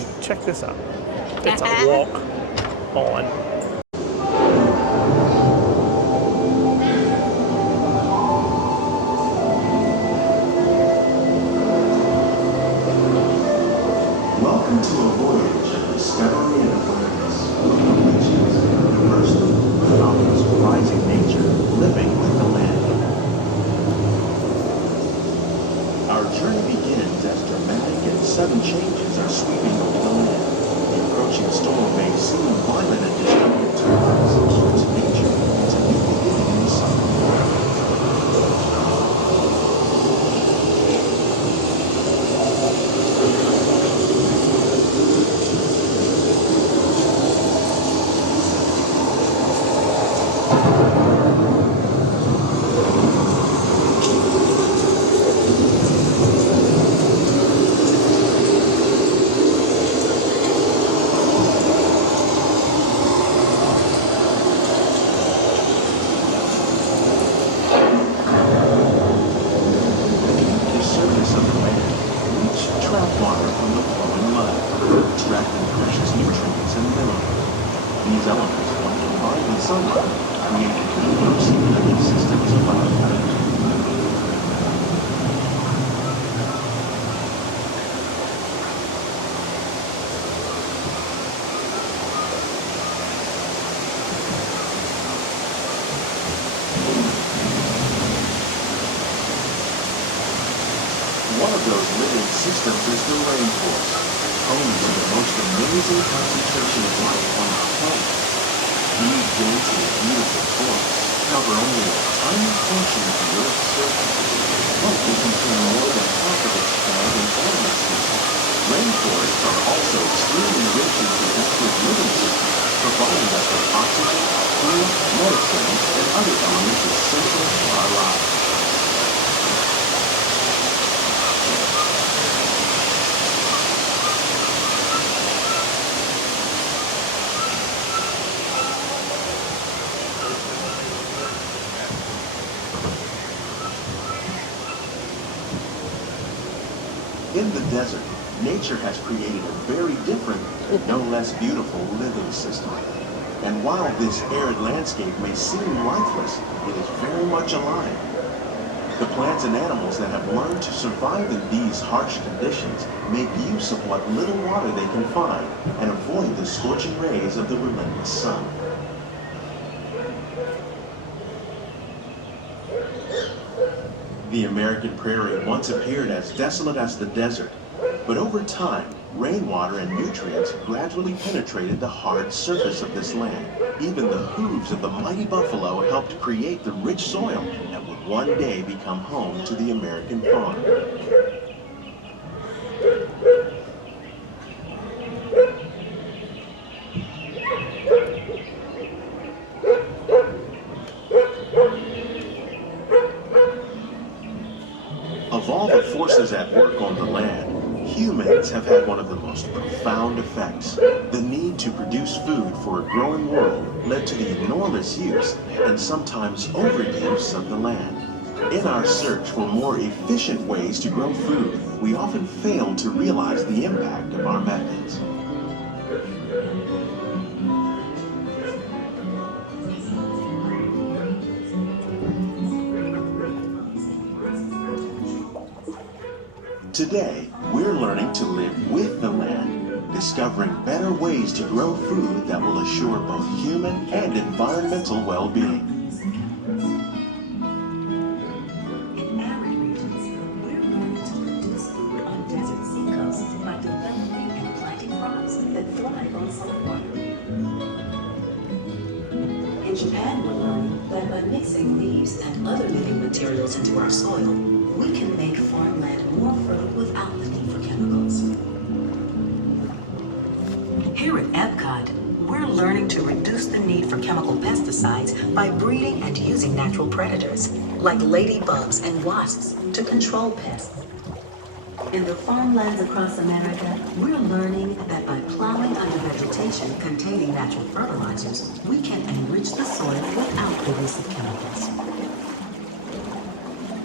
And check this out. It's a walk on. Welcome to a voyage of discovery and awareness. First, phenomenal surprising nature living with the land. Our journey begins as dramatic and sudden changes are sweeping over the land. The approaching storm may seem violent and destructive to us, but to nature, it's a new beginning in the summer. One of those living systems is the rainforest, home to the most amazing concentration of life on our planet. These dense and beautiful forests cover only a tiny portion of the Earth's surface, but they contain more than half of its plant and animal species. Rainforests are also extremely rich in productive living systems, providing us with oxygen, food, medicines, and other elements essential for our lives. In the desert, nature has created a very different, no less beautiful living system. And while this arid landscape may seem lifeless, it is very much alive. The plants and animals that have learned to survive in these harsh conditions make use of what little water they can find and avoid the scorching rays of the relentless sun. The American prairie once appeared as desolate as the desert, but over time, rainwater and nutrients gradually penetrated the hard surface of this land. Even the hooves of the mighty buffalo helped create the rich soil that would one day become home to the American farm. Of all the forces at work on the land, humans have had one of the most profound effects. The need to produce food for a growing world led to the enormous use and sometimes overuse of the land. In our search for more efficient ways to grow food, we often fail to realize the impact of our methods. Today, we're learning to live with the land, discovering better ways to grow food that will assure both human and environmental well-being. In arid regions, we're learning to produce food on desert seacoasts by developing and planting crops that thrive on salt water. In Japan, we're learning that by mixing leaves and other living materials into our soil, we can make farmland more fertile without the need for chemicals. Here at Epcot, we're learning to reduce the need for chemical pesticides by breeding and using natural predators, like ladybugs and wasps, to control pests. In the farmlands across America, we're learning that by plowing under vegetation containing natural fertilizers, we can enrich the soil without the use of chemicals.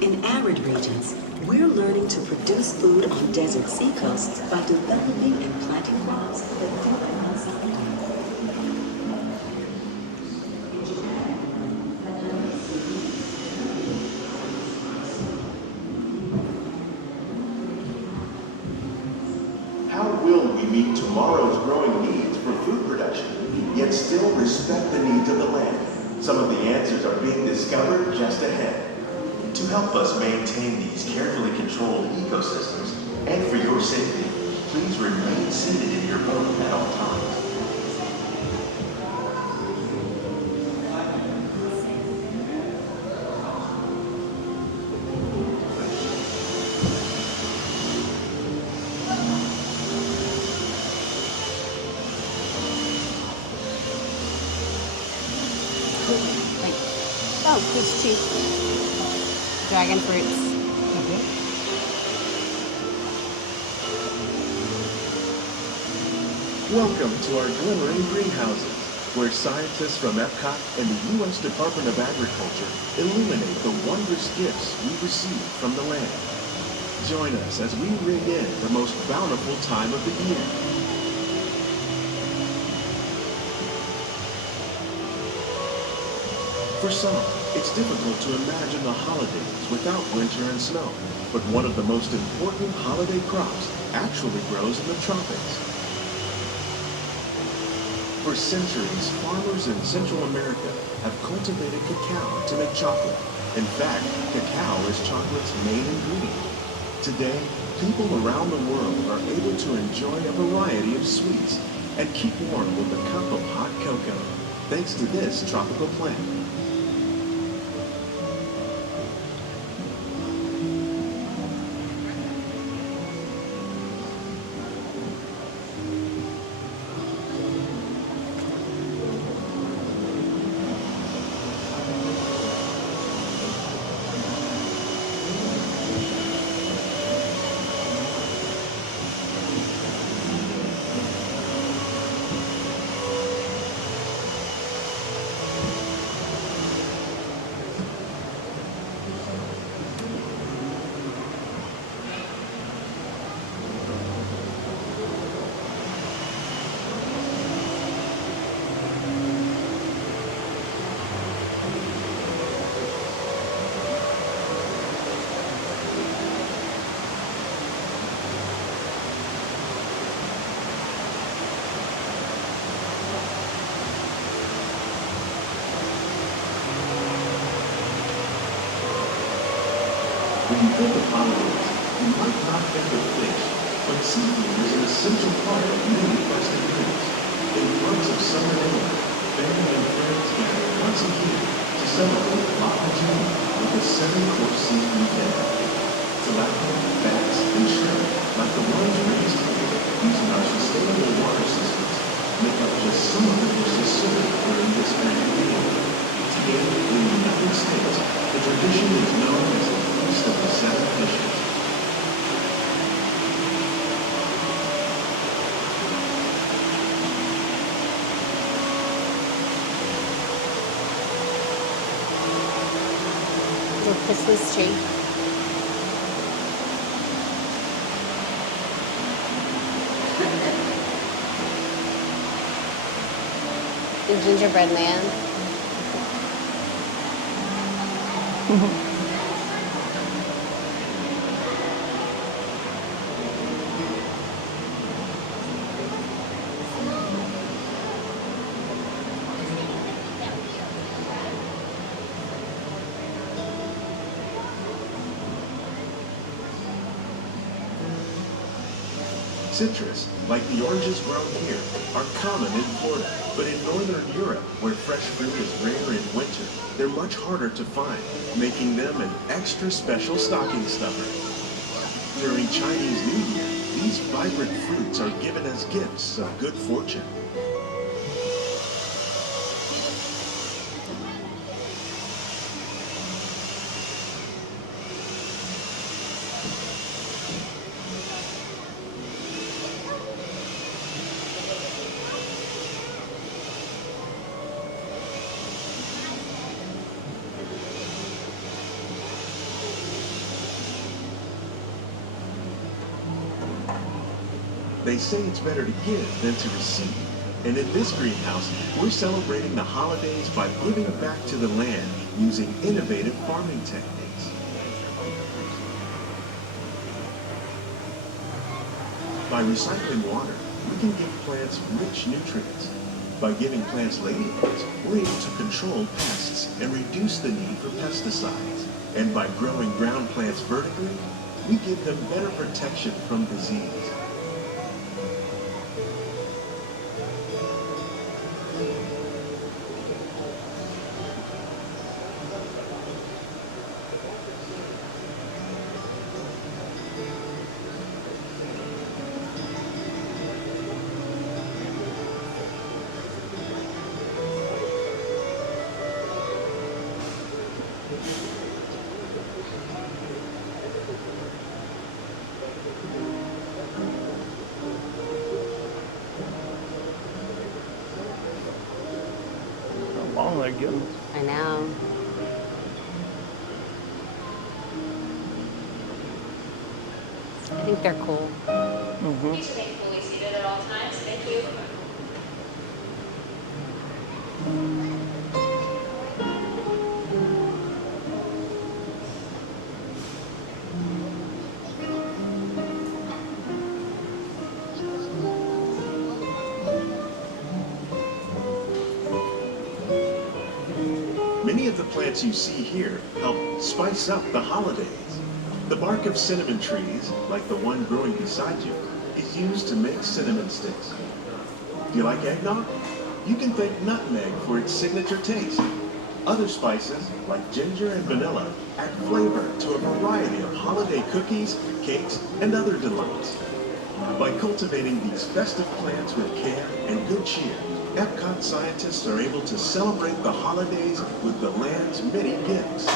In arid regions, We're learning to produce food on desert seacoasts by developing and planting crops that thrive outside. How will we meet tomorrow's growing needs for food production, yet still respect the needs of the land? Some of the answers are being discovered just ahead. To help us maintain these carefully controlled ecosystems, and for your safety, please remain seated in your boat at all times. Like, oh, peach tea. Dragon fruits. Welcome to our glimmering greenhouses, where scientists from Epcot and the U.S. Department of Agriculture illuminate the wondrous gifts we receive from the land. Join us as we ring in the most bountiful time of the year. For some, it's difficult to imagine the holidays without winter and snow, but one of the most important holiday crops actually grows in the tropics. For centuries, farmers in Central America have cultivated cacao to make chocolate. In fact, cacao is chocolate's main ingredient. Today, people around the world are able to enjoy a variety of sweets and keep warm with a cup of hot cocoa, thanks to this tropical plant. When you think of holidays, you might not think of fish, but seafood is an essential part of many Western meals. In parts of southern Italy, family and friends gather once a year to celebrate Papa with a 7-course seafood dinner. Tilapia, bass, and shrimp, like the ones raised here using our sustainable water systems, make up just some of the dishes served during this grand meal. Today, in the United States, the tradition is known as the Feast of the Seven Fishes. The Christmas tree. The gingerbread man. Citrus, like the oranges grown here, are common in Florida, but in northern Europe, where fresh fruit is rare in winter, they're much harder to find, making them an extra special stocking stuffer. During Chinese New Year, these vibrant fruits are given as gifts of good fortune. they say it's better to give than to receive. And in this greenhouse, we're celebrating the holidays by giving back to the land using innovative farming techniques. By recycling water, we can give plants rich nutrients. By giving plants ladybugs, we're able to control pests and reduce the need for pesticides. And by growing ground plants vertically, we give them better protection from disease. How long are they getting? I know. I think they're cool. Please remain fully seated at all times. Thank you. Many of the plants you see here help spice up the holidays. The bark of cinnamon trees, like the one growing beside you, is used to make cinnamon sticks. Do you like eggnog? You can thank nutmeg for its signature taste. Other spices, like ginger and vanilla, add flavor to a variety of holiday cookies, cakes, and other delights. By cultivating these festive plants with care and good cheer, Epcot scientists are able to celebrate the holidays with the land's many gifts.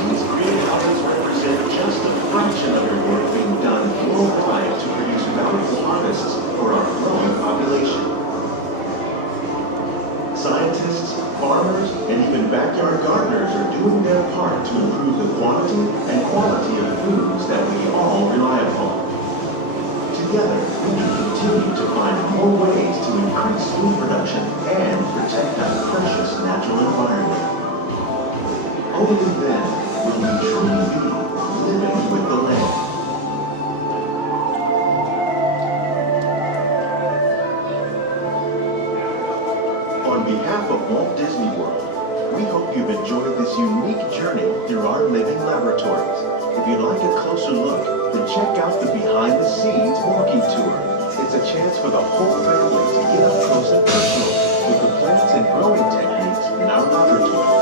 These greenhouses represent just a fraction of the work being done worldwide to produce bountiful harvests for our growing population. Scientists, farmers, and even backyard gardeners are doing their part to improve the quantity and quality of foods that we all rely upon. Together, we can continue to find more ways to increase food production and protect our precious natural environment. Only then will we truly be living with the land. On behalf of Walt Disney World, we hope you've enjoyed this unique journey through our living laboratories. If you'd like a closer look, then check out the behind-the-scenes walking tour. It's a chance for the whole family to get up close and personal with the plants and growing techniques in our laboratory.